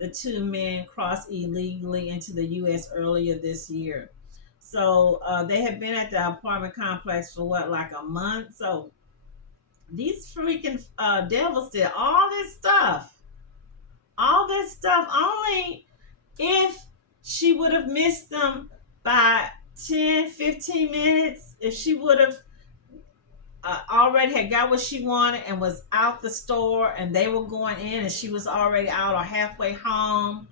the two men crossed illegally into the U.S. earlier this year. So they had been at the apartment complex for what, like a month? So these freaking devils did all this stuff only if she would have missed them by 10, 15 minutes, if she would have already had got what she wanted and was out the store and they were going in and she was already out or halfway home,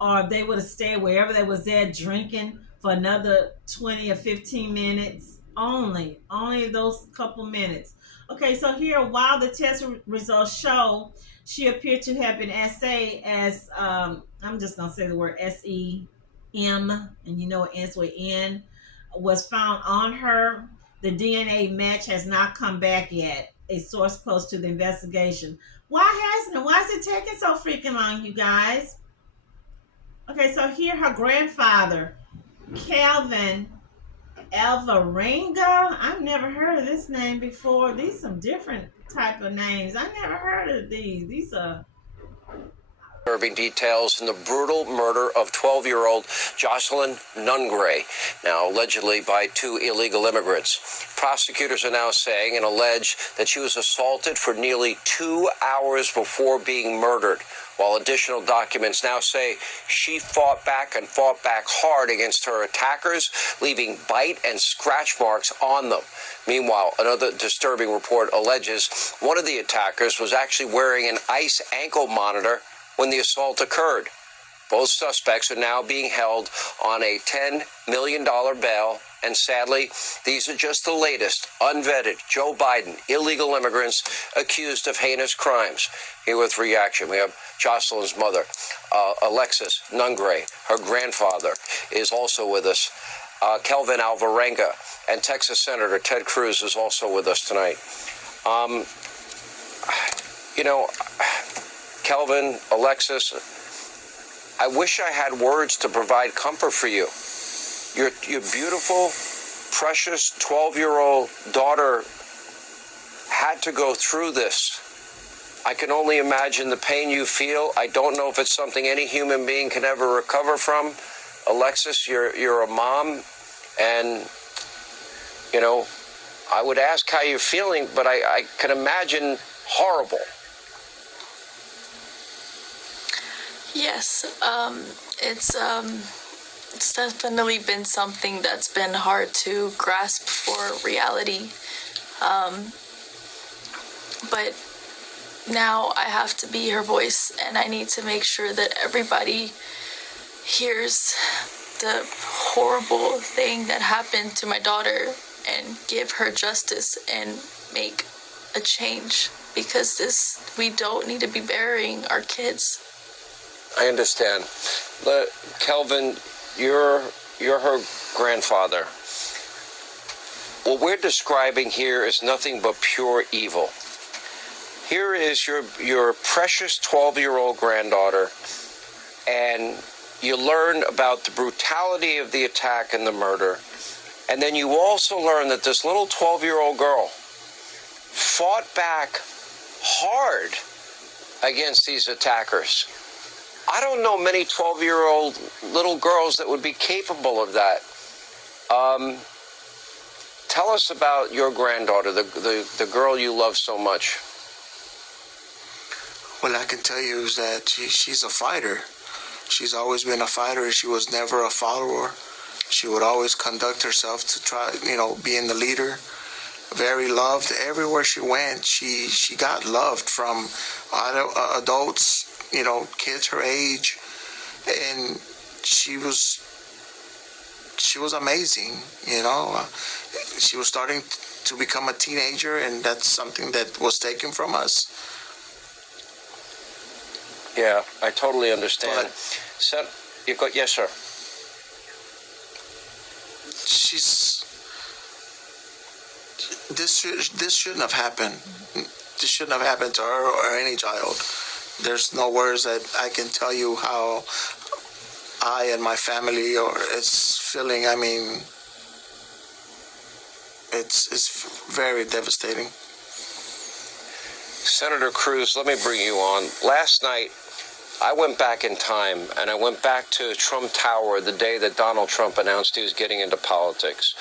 or they would have stayed wherever they was there drinking for another 20 or 15 minutes, only those couple minutes. Okay, so here, while the test results show she appeared to have been assayed as, I'm just going to say the word SEM, and you know it ends with N, was found on her. The DNA match has not come back yet, a source close to the investigation. Why hasn't it? Why is it taking so freaking long, you guys? Okay, so here her grandfather, Calvin Alvarenga. I've never heard of this name before. These some different type of names. I never heard of these. These are disturbing details in the brutal murder of 12-year-old Jocelyn Nungaray, now allegedly by two illegal immigrants. Prosecutors are now saying and allege that she was assaulted for nearly 2 hours before being murdered, while additional documents now say she fought back and fought back hard against her attackers, leaving bite and scratch marks on them. Meanwhile, another disturbing report alleges one of the attackers was actually wearing an ICE ankle monitor when the assault occurred. Both suspects are now being held on a $10 million bail, and sadly, these are just the latest unvetted Joe Biden illegal immigrants accused of heinous crimes. Here with reaction, we have Jocelyn's mother, Alexis Nungaray. Her grandfather is also with us. Kelvin Alvarenga, and Texas Senator Ted Cruz is also with us tonight. You know, Kelvin, Alexis, I wish I had words to provide comfort for you. Your beautiful, precious 12-year-old daughter had to go through this. I can only imagine the pain you feel. I don't know if it's something any human being can ever recover from. Alexis, you're a mom, and, you know, I would ask how you're feeling, but I can imagine horrible. Yes, it's definitely been something that's been hard to grasp for reality. But now I have to be her voice, and I need to make sure that everybody hears the horrible thing that happened to my daughter and give her justice and make a change, because we don't need to be burying our kids. I understand. But Kelvin, you're her grandfather. What we're describing here is nothing but pure evil. Here is your precious 12-year-old granddaughter, and you learn about the brutality of the attack and the murder, and then you also learn that this little 12-year-old girl fought back hard against these attackers. I don't know many 12-year-old little girls that would be capable of that. Tell us about your granddaughter, the girl you love so much. Well, I can tell you is that she's a fighter. She's always been a fighter. She was never a follower. She would always conduct herself to try, being the leader. Very loved. Everywhere she went, she got loved from adults, kids her age, and she was amazing. She was starting to become a teenager, and that's something that was taken from us. Yeah, I totally understand. Yes, sir. This shouldn't have happened. This shouldn't have happened to her or any child. There's no words that I can tell you how I and my family is feeling. I mean, it's very devastating. Senator Cruz, let me bring you on. Last night, I went back in time, and I went back to Trump Tower the day that Donald Trump announced he was getting into politics.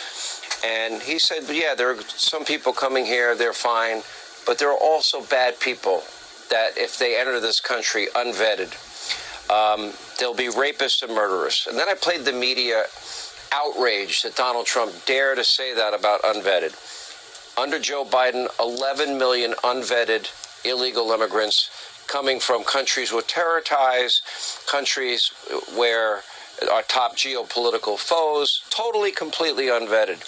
And he said, yeah, there are some people coming here, they're fine, but there are also bad people that if they enter this country unvetted, they'll be rapists and murderers. And then I played the media outrage that Donald Trump dare to say that about unvetted. Under Joe Biden, 11 million unvetted illegal immigrants coming from countries with terror ties, countries where our top geopolitical foes, totally, completely unvetted.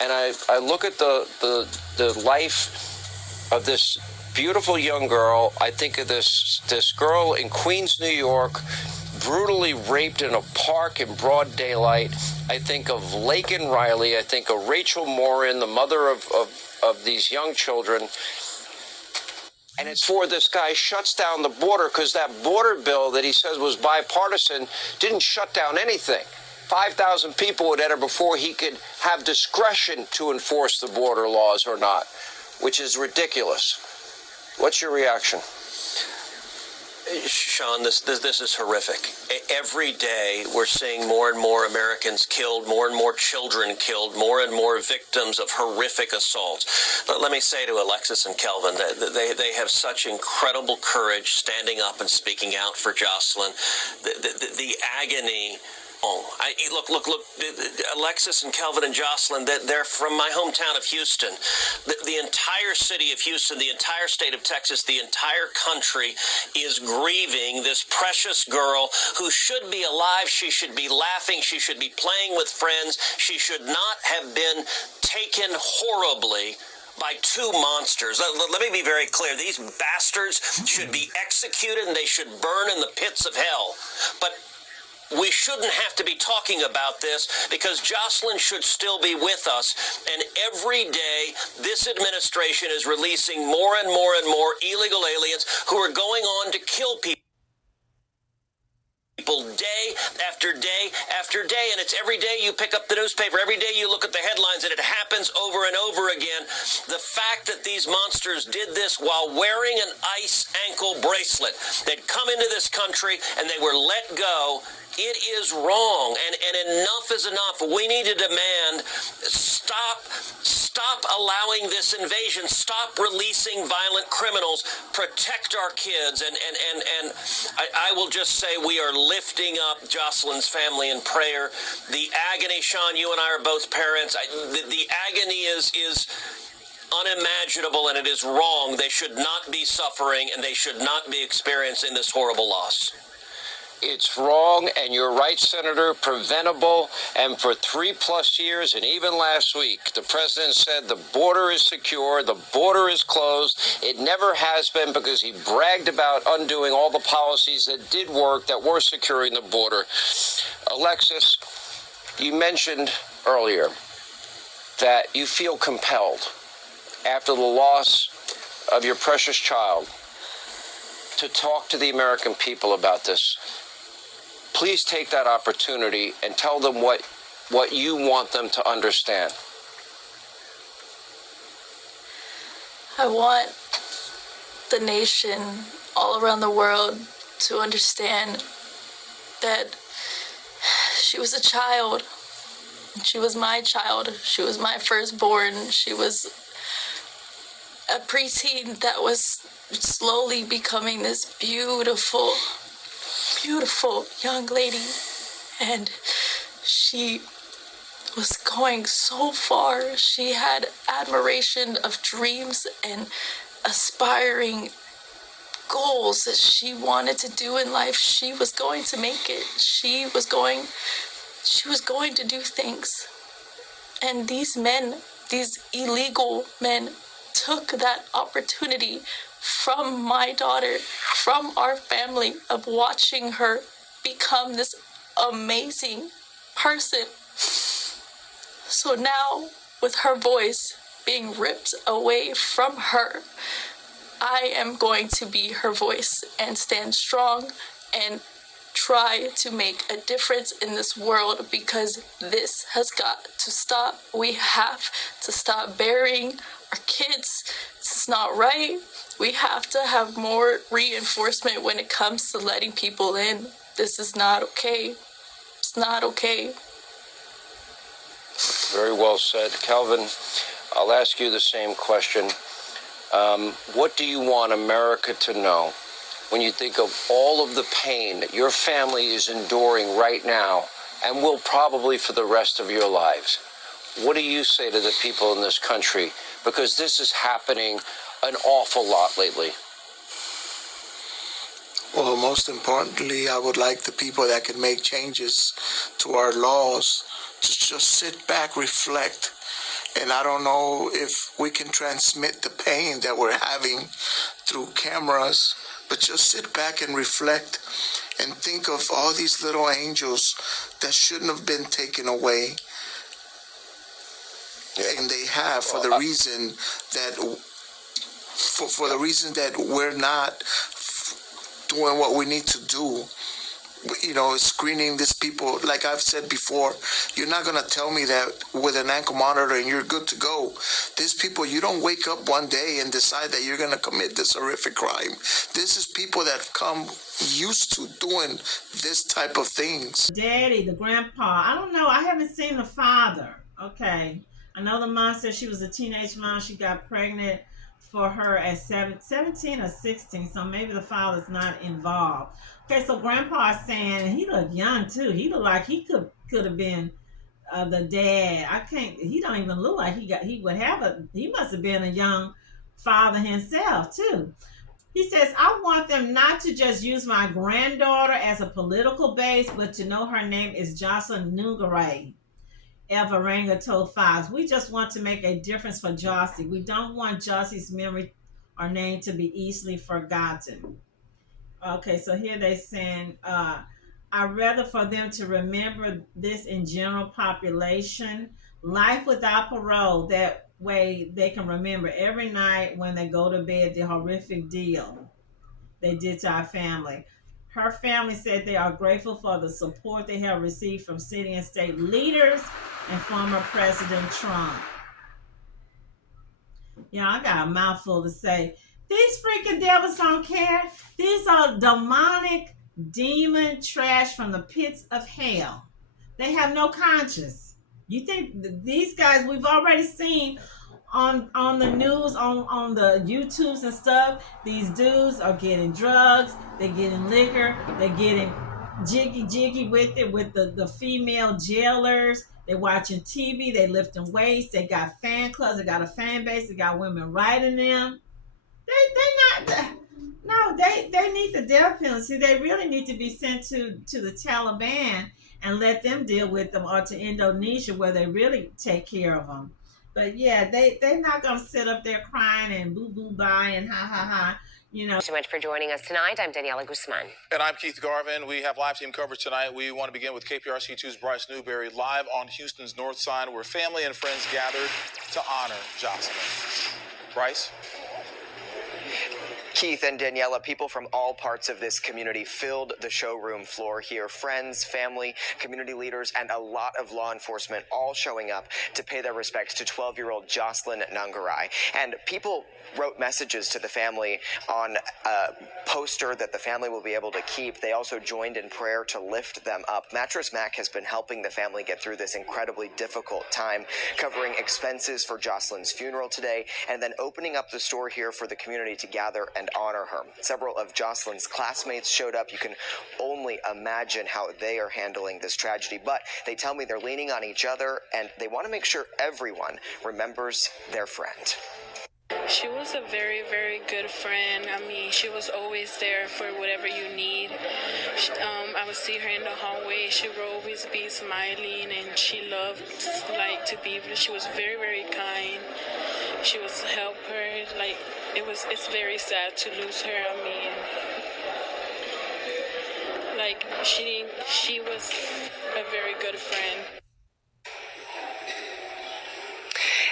And I look at the life of this beautiful young girl. I think of this girl in Queens, New York, brutally raped in a park in broad daylight. I think of Laken Riley. I think of Rachel Morin, the mother of these young children. And it's for this guy shuts down the border because that border bill that he says was bipartisan didn't shut down anything. 5,000 people would enter before he could have discretion to enforce the border laws or not, which is ridiculous. What's your reaction? Sean, this is horrific. Every day we're seeing more and more Americans killed, more and more children killed, more and more victims of horrific assaults. Let me say to Alexis and Kelvin that they have such incredible courage standing up and speaking out for Jocelyn. The agony. Look, Alexis and Kelvin and Jocelyn, they're from my hometown of Houston. The entire city of Houston, the entire state of Texas, the entire country is grieving this precious girl who should be alive. She should be laughing. She should be playing with friends. She should not have been taken horribly by two monsters. Let me be very clear. These bastards should be executed and they should burn in the pits of hell. But we shouldn't have to be talking about this because Jocelyn should still be with us. And every day, this administration is releasing more and more and more illegal aliens who are going on to kill people day after day after day. And it's every day you pick up the newspaper, every day you look at the headlines, and it happens over and over again. The fact that these monsters did this while wearing an ice ankle bracelet, they'd come into this country and they were let go. It is wrong, and enough is enough. We need to demand stop allowing this invasion. Stop releasing violent criminals. Protect our kids. And I will just say we are lifting up Jocelyn's family in prayer. The agony, Sean, you and I are both parents. The agony is unimaginable, and it is wrong. They should not be suffering, and they should not be experiencing this horrible loss. It's wrong, and you're right, Senator, preventable. And for 3+ years, and even last week, the president said the border is secure, the border is closed. It never has been because he bragged about undoing all the policies that did work, that were securing the border. Alexis, you mentioned earlier that you feel compelled after the loss of your precious child to talk to the American people about this. Please take that opportunity and tell them what you want them to understand. I want the nation all around the world to understand that she was a child. She was my child. She was my firstborn. She was a preteen that was slowly becoming this beautiful young lady, and she was going so far. She had admiration of dreams and aspiring goals that she wanted to do in life. She was going to make it. She was going to do things. And these men, these illegal men, took that opportunity from my daughter, from our family, of watching her become this amazing person. So now, with her voice being ripped away from her, I am going to be her voice and stand strong and try to make a difference in this world, because this has got to stop. We have to stop burying our kids. This is not right. We have to have more reinforcement when it comes to letting people in. This is not okay. It's not okay. Very well said. Calvin, I'll ask you the same question. What do you want America to know when you think of all of the pain that your family is enduring right now and will probably for the rest of your lives? What do you say to the people in this country? Because this is happening an awful lot lately. Well, most importantly, I would like the people that can make changes to our laws to just sit back, reflect. And I don't know if we can transmit the pain that we're having through cameras, but just sit back and reflect and think of all these little angels that shouldn't have been taken away. Yeah. And they have for the reason that for the reason that we're not doing what we need to do. You know, screening these people. Like I've said before, you're not going to tell me that with an ankle monitor and you're good to go. These people, you don't wake up one day and decide that you're going to commit this horrific crime. This is people that have come used to doing this type of things. Daddy, the grandpa, I don't know. I haven't seen the father. Okay. I know the mom said she was a teenage mom. She got pregnant for her at 17 or 16. So maybe the father's not involved. Okay, so grandpa's saying he looked young too. He looked like he could have been the dad. He don't even look like he must have been a young father himself too. He says, I want them not to just use my granddaughter as a political base, but to know her name is Jocelyn Nungaray. Everanga told Fox, we just want to make a difference for Jossie. We don't want Jossie's memory or name to be easily forgotten. Okay, so here they saying, I'd rather for them to remember this in general population. Life without parole. That way they can remember every night when they go to bed the horrific deal they did to our family. Her family said they are grateful for the support they have received from city and state leaders and former President Trump. Yeah, I got a mouthful to say. These freaking devils don't care. These are demonic demon trash from the pits of hell. They have no conscience. You think these guys, we've already seen on the news, on the YouTubes and stuff, these dudes are getting drugs, they're getting liquor, they're getting jiggy with it with the female jailers. They're watching TV, they lifting weights, they got fan clubs, they got a fan base, they got women writing them. They need the death penalty. They really need to be sent to the Taliban and let them deal with them, or to Indonesia where they really take care of them. But yeah, they're not gonna sit up there crying and boo boo bye and ha ha ha. You know. So much for joining us tonight. I'm Daniela Guzman. And I'm Keith Garvin. We have live team coverage tonight. We want to begin with KPRC2's Bryce Newberry live on Houston's North Side, where family and friends gathered to honor Jocelyn. Bryce? Keith and Daniela, people from all parts of this community filled the showroom floor here. Friends, family, community leaders, and a lot of law enforcement all showing up to pay their respects to 12-year-old Jocelyn Nungaray. And people wrote messages to the family on a poster that the family will be able to keep. They also joined in prayer to lift them up. Mattress Mac has been helping the family get through this incredibly difficult time, covering expenses for Jocelyn's funeral today, and then opening up the store here for the community to gather and honor her. Several of Jocelyn's classmates showed up. You can only imagine how they are handling this tragedy, but they tell me they're leaning on each other and they want to make sure everyone remembers their friend. She was a very, very good friend. I mean, she was always there for whatever you need. I would see her in the hallway. She would always be smiling, and she loved, to be. She was very, very kind. She was help her. It's very sad to lose her. I mean, she was a very good friend.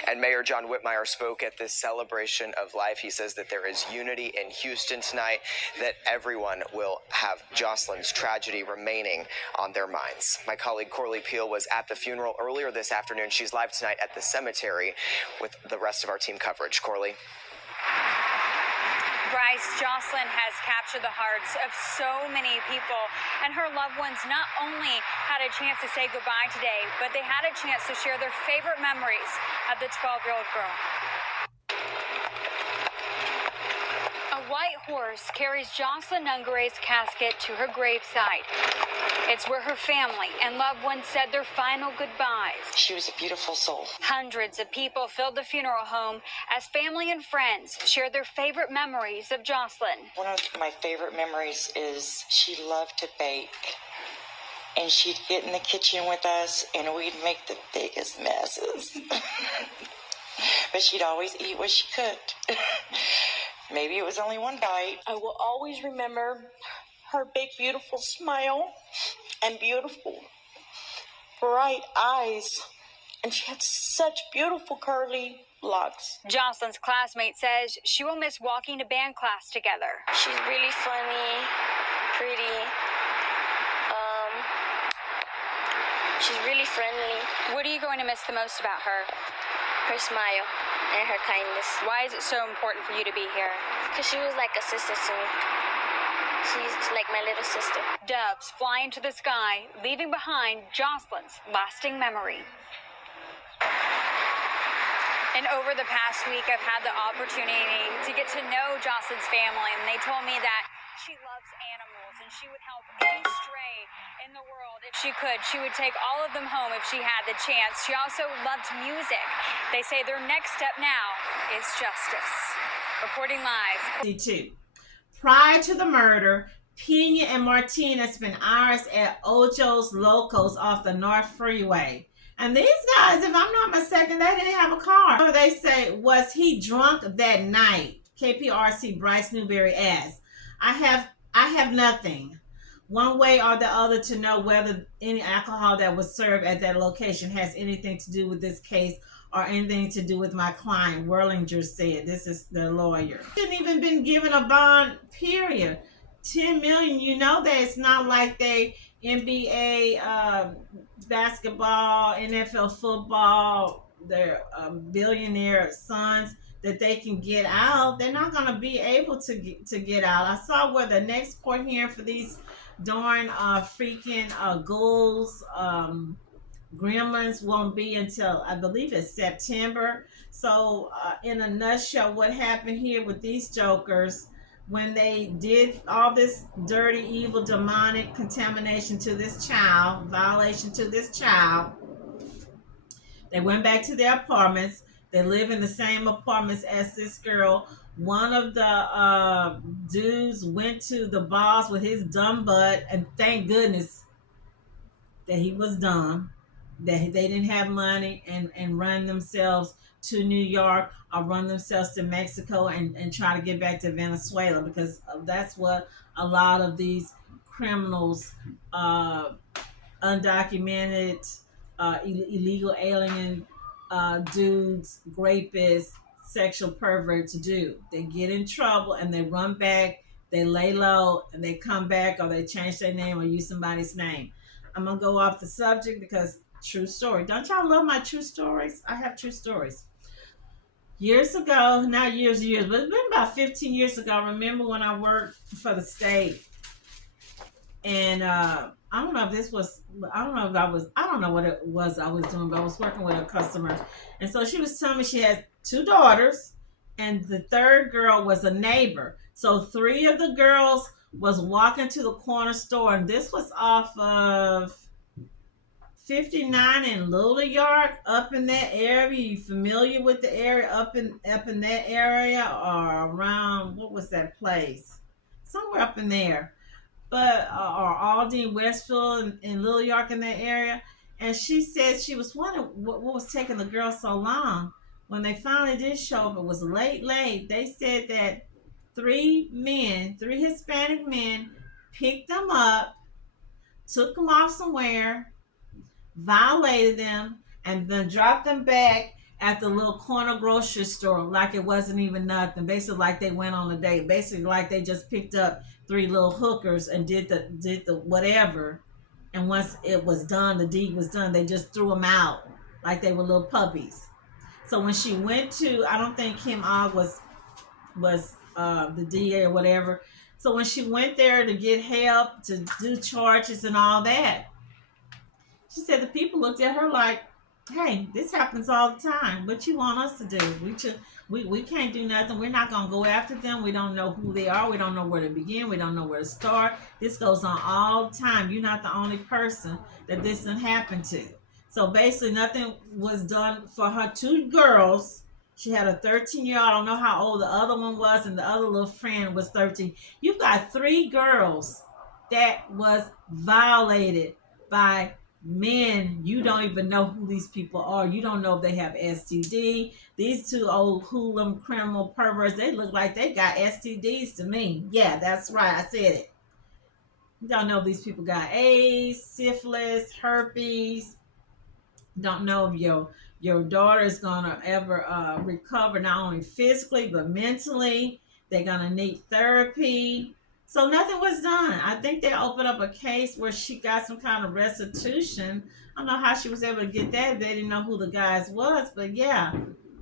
And Mayor John Whitmire spoke at this celebration of life. He says that there is unity in Houston tonight, that everyone will have Jocelyn's tragedy remaining on their minds. My colleague Corley Peel was at the funeral earlier this afternoon. She's live tonight at the cemetery with the rest of our team coverage. Corley. Bryce, Jocelyn has captured the hearts of so many people, and her loved ones not only had a chance to say goodbye today, but they had a chance to share their favorite memories of the 12-year-old girl. A white horse carries Jocelyn Nungaray's casket to her gravesite. It's where her family and loved ones said their final goodbyes. She was a beautiful soul. Hundreds of people filled the funeral home as family and friends shared their favorite memories of Jocelyn. One of my favorite memories is she loved to bake. And she'd get in the kitchen with us and we'd make the biggest messes. But she'd always eat what she cooked. Maybe it was only one bite. I will always remember her big, beautiful smile and beautiful, bright eyes. And she had such beautiful curly locks. Jocelyn's classmate says she will miss walking to band class together. She's really funny, pretty. She's really friendly. What are you going to miss the most about her? Her smile and her kindness. Why is it so important for you to be here? Because she was like a sister to me. She's like my little sister. Doves fly into the sky, leaving behind Jocelyn's lasting memory. And over the past week, I've had the opportunity to get to know Jocelyn's family, and they told me that she loves animals and she would help any stray in the world if she could. She would take all of them home if she had the chance. She also loved music. They say their next step now is justice. Reporting live. Prior to the murder, Pena and Martina spent hours at Ojo's Locos off the North Freeway. And these guys, if I'm not mistaken, they didn't have a car. They say, was he drunk that night? KPRC Bryce Newberry asked. I have nothing, one way or the other, to know whether any alcohol that was served at that location has anything to do with this case or anything to do with my client, Whirlinger said. This is the lawyer. Shouldn't even been given a bond, period. $10 million, you know that it's not like they NBA basketball, NFL football, their billionaire sons, that they can get out. They're not going to be able to get out. I saw where the next court hearing for these darn freaking ghouls, gremlins, won't be until, I believe it's September. So in a nutshell, what happened here with these jokers, when they did all this dirty, evil, demonic contamination to this child, violation to this child, they went back to their apartments. They live in the same apartments as this girl. One of the dudes went to the boss with his dumb butt, and thank goodness that he was dumb, that they didn't have money and run themselves to New York or run themselves to Mexico and try to get back to Venezuela, because that's what a lot of these criminals, undocumented, illegal alien dudes, rapists, sexual perverts do. They get in trouble and they run back, they lay low, and they come back, or they change their name or use somebody's name. I'm going to go off the subject because true story. Don't y'all love my true stories? I have true stories. Years ago, not years, but it's been about 15 years ago. I remember when I worked for the state, and I don't know if I don't know what it was I was doing, but I was working with a customer. And so she was telling me she had 2 daughters, and the third girl was a neighbor. So 3 of the girls was walking to the corner store, and this was off of 59 in Little York, up in that area. You familiar with the area up in that area, or around, what was that place? Somewhere up in there. But or Aldine, Westfield, in Little York, in that area. And she said she was wondering what was taking the girls so long. When they finally did show up, it was late. They said that 3 Hispanic men picked them up, took them off somewhere, violated them, and then dropped them back at the little corner grocery store like it wasn't even nothing. Basically, like they went on a date. Basically, like they just picked up three little hookers and did the whatever. And once it was done, the deed was done. They just threw them out like they were little puppies. So when she went to, I don't think Kim Og was the DA or whatever. So when she went there to get help to do charges and all that, she said the people looked at her like, "Hey, this happens all the time. What you want us to do? We can't do nothing. We're not gonna go after them. We don't know who they are. We don't know where to begin. We don't know where to start. This goes on all the time. You're not the only person that this done happened to." So basically, nothing was done for her two girls. She had a 13-year-old. I don't know how old the other one was, and the other little friend was 13. You've got three girls that was violated by men. You don't even know who these people are. You don't know if they have STD. These two old hoodlum criminal perverts, they look like they got STDs to me. Yeah, that's right. I said it. You don't know if these people got AIDS, syphilis, herpes. Don't know if your daughter is gonna ever recover, not only physically but mentally. They're gonna need therapy. So nothing was done. I think they opened up a case where she got some kind of restitution. I don't know how she was able to get that. They didn't know who the guys was, but yeah,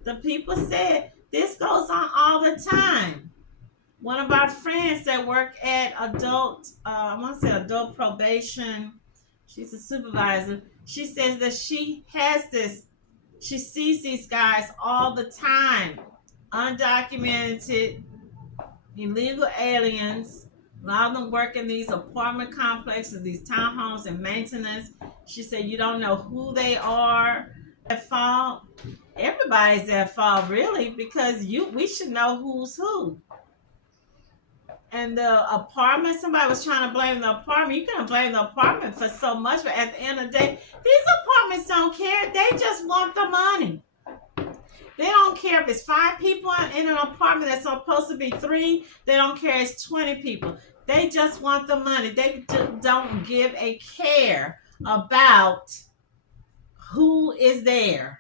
the people said this goes on all the time. One of our friends that work at I want to say adult probation, she's a supervisor. She says that she has this, she sees these guys all the time, undocumented, illegal aliens. A lot of them work in these apartment complexes, these townhomes and maintenance. She said you don't know who they are at fault. Everybody's at fault really, because we should know who's who. And the apartment, somebody was trying to blame the apartment. You can't blame the apartment for so much, but at the end of the day, these apartments don't care. They just want the money. They don't care if it's 5 people in an apartment that's supposed to be 3. They don't care if it's 20 people. They just want the money. They don't give a care about who is there.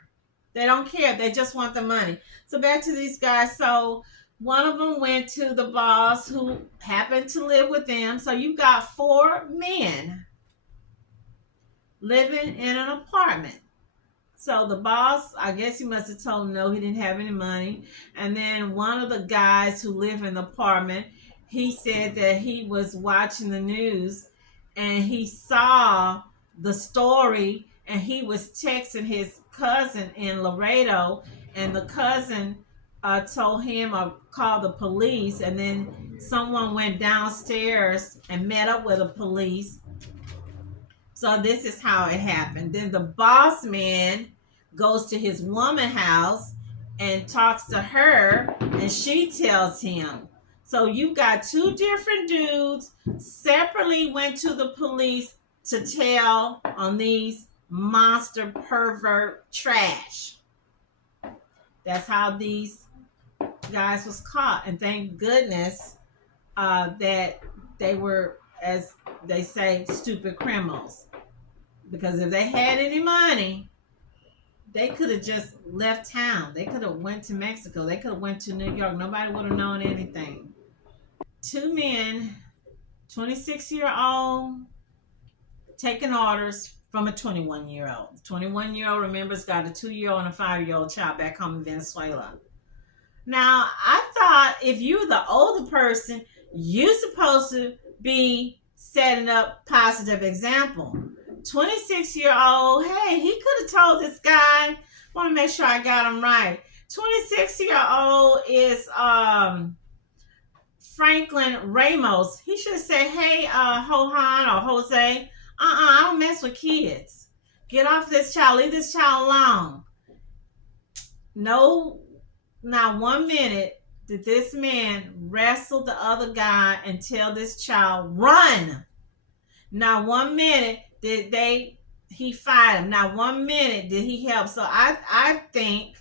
They don't care. They just want the money. So back to these guys. So one of them went to the boss who happened to live with them. So you've got 4 men living in an apartment. So the boss, I guess he must have told him no, he didn't have any money. And then one of the guys who live in the apartment, he said that he was watching the news and he saw the story and he was texting his cousin in Laredo, and the cousin told him or called the police, and then someone went downstairs and met up with the police. So this is how it happened. Then the boss man goes to his woman house and talks to her, and she tells him. So you got 2 different dudes separately went to the police to tell on these monster pervert trash. That's how these guys was caught, and thank goodness that they were, as they say, stupid criminals. Because if they had any money, they could have just left town. They could have went to Mexico. They could have went to New York. Nobody would have known anything. 2 men, 26-year-old, taking orders from a 21-year-old. The 21-year-old, remembers, got a 2-year-old and a 5-year-old child back home in Venezuela. Now, I thought if you're the older person, you're supposed to be setting up positive example. 26-year-old, hey, he could have told this guy, I want to make sure I got him right. 26-year-old is Franklin Ramos. He should have said, hey, Johan or Jose, I don't mess with kids. Get off this child. Leave this child alone. No, not 1 minute did this man wrestle the other guy and tell this child, run. Not 1 minute did he fight him. Not 1 minute did he help. So I think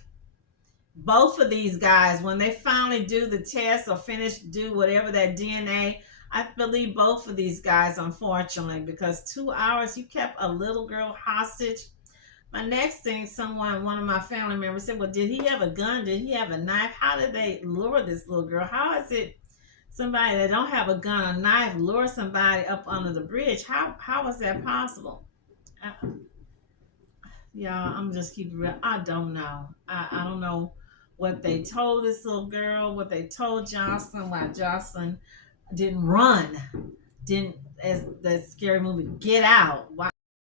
both of these guys, when they finally do the test or do whatever that DNA, I believe both of these guys, unfortunately, because 2 hours, you kept a little girl hostage. My next thing, one of my family members said, well, did he have a gun? Did he have a knife? How did they lure this little girl? How is it somebody that don't have a gun or knife lure somebody up under the bridge? How is that possible? Y'all, I'm just keeping real. I don't know. I don't know what they told this little girl, what they told Jocelyn, why Jocelyn didn't run, didn't, as that scary movie Get Out. Why